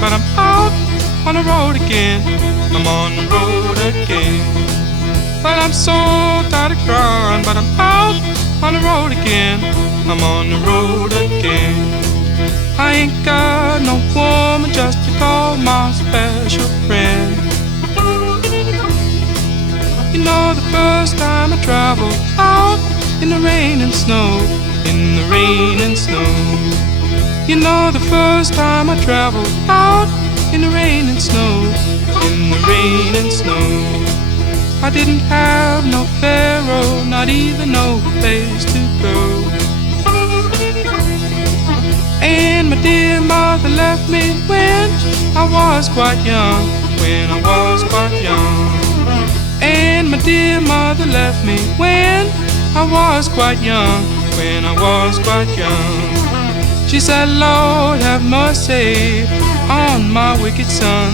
But I'm out on the road again. I'm on the road again. But I'm so tired of crying. But I'm out on the road again. I'm on the road again. I ain't got no woman just to call my special friend. You know, the first time I traveled out in the rain and snow, in the rain and snow. You know, the first time I traveled out in the rain and snow, in the rain and snow. I didn't have no pharaoh, not even no place to go. And my dear mother left me when I was quite young, when I was quite young. And my dear mother left me when I was quite young, when I was quite young. She said, Lord, have mercy on my wicked son.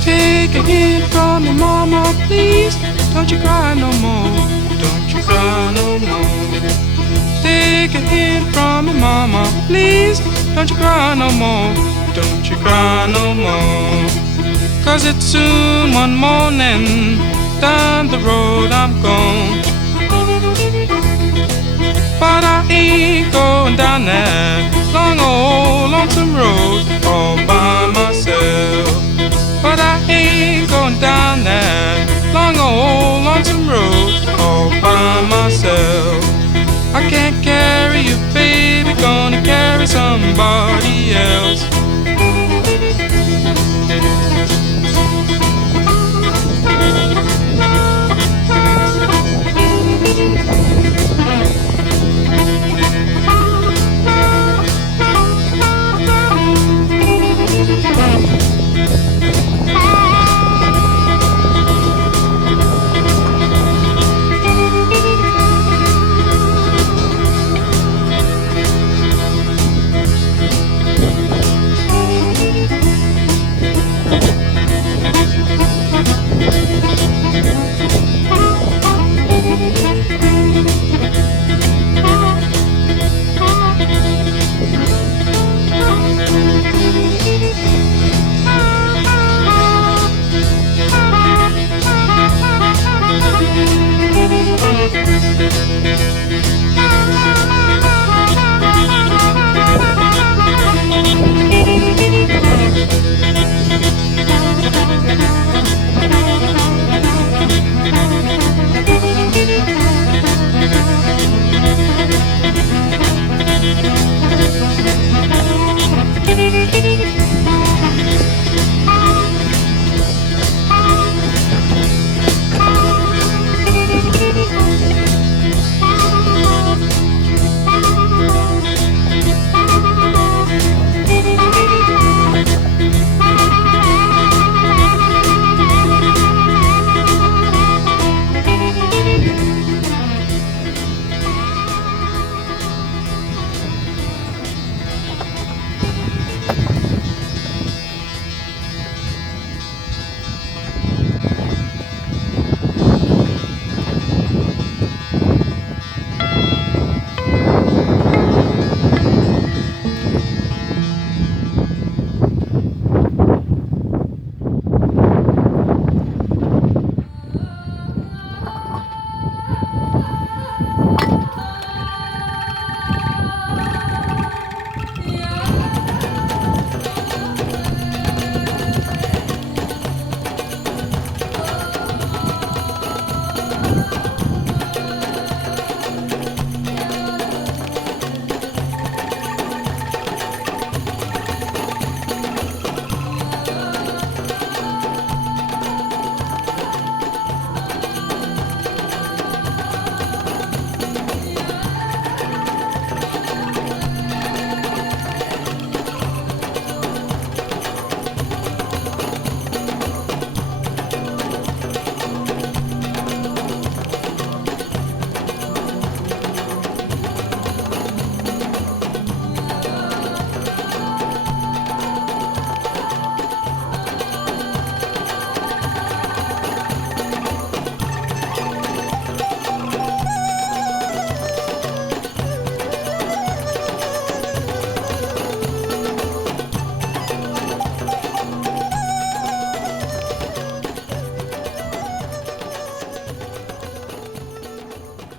Take a hint from me, mama, please. Don't you cry no more. Don't you cry no more. Take a hint from me, mama, please. Don't you cry no more. Don't you cry no more. 'Cause it's soon one morning. Down the road I'm gone. But I ain't going down that long old lonesome road all by myself. But I ain't going down that long old lonesome road all by myself. I can't carry you, baby, gonna carry somebody else.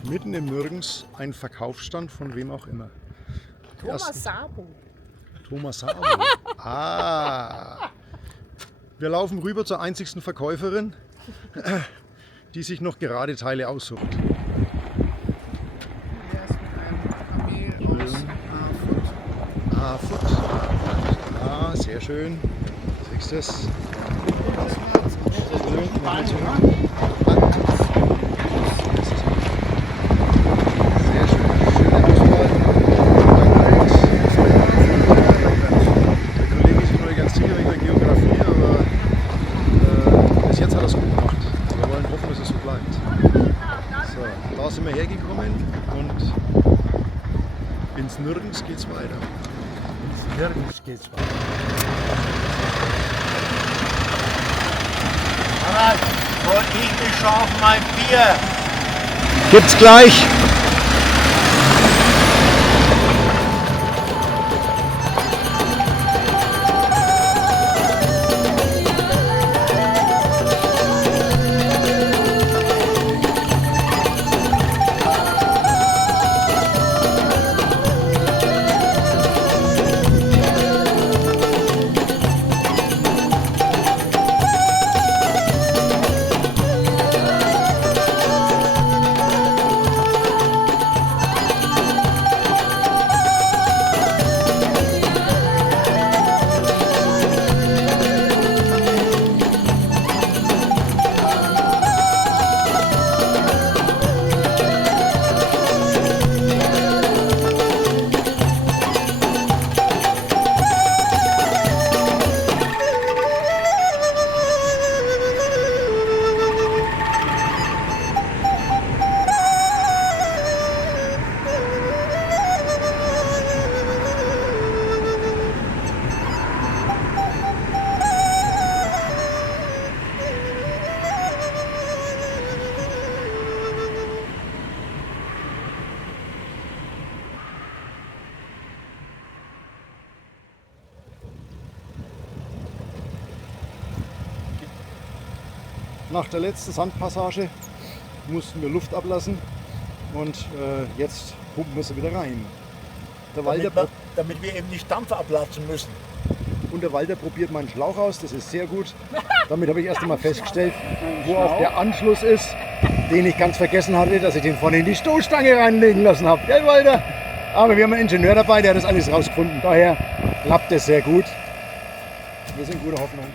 Mitten im Nirgends ein Verkaufsstand von wem auch immer. Thomas Sabo. Thomas Sabo. Ah. Wir laufen rüber zur einzigsten Verkäuferin, die sich noch gerade Teile aussucht. Er ist mit einem Kamel aus Foot. Ah, sehr schön. Siehst du das? Sehr schön. Schöne Auswahl. Der Kollege ist noch nicht ganz sicher wegen der Geografie, aber bis jetzt hat er es gut gemacht. Wir wollen hoffen, dass es so bleibt. So, da sind wir hergekommen und ins Nirgends geht's weiter. Nirgends geht's weiter. Harald, hol ich mir schon auf mein Bier. Gibt's gleich. Nach der letzten Sandpassage mussten wir Luft ablassen und jetzt pumpen wir sie wieder rein. Damit wir eben nicht Dampf ablassen müssen. Und der Walter probiert meinen Schlauch aus, das ist sehr gut. Damit habe ich erst einmal festgestellt, wo auch der Anschluss ist, den ich ganz vergessen hatte, dass ich den vorne in die Stoßstange reinlegen lassen habe. Gell, Walter? Aber wir haben einen Ingenieur dabei, der hat das alles rausgefunden. Daher klappt es sehr gut. Wir sind guter Hoffnung.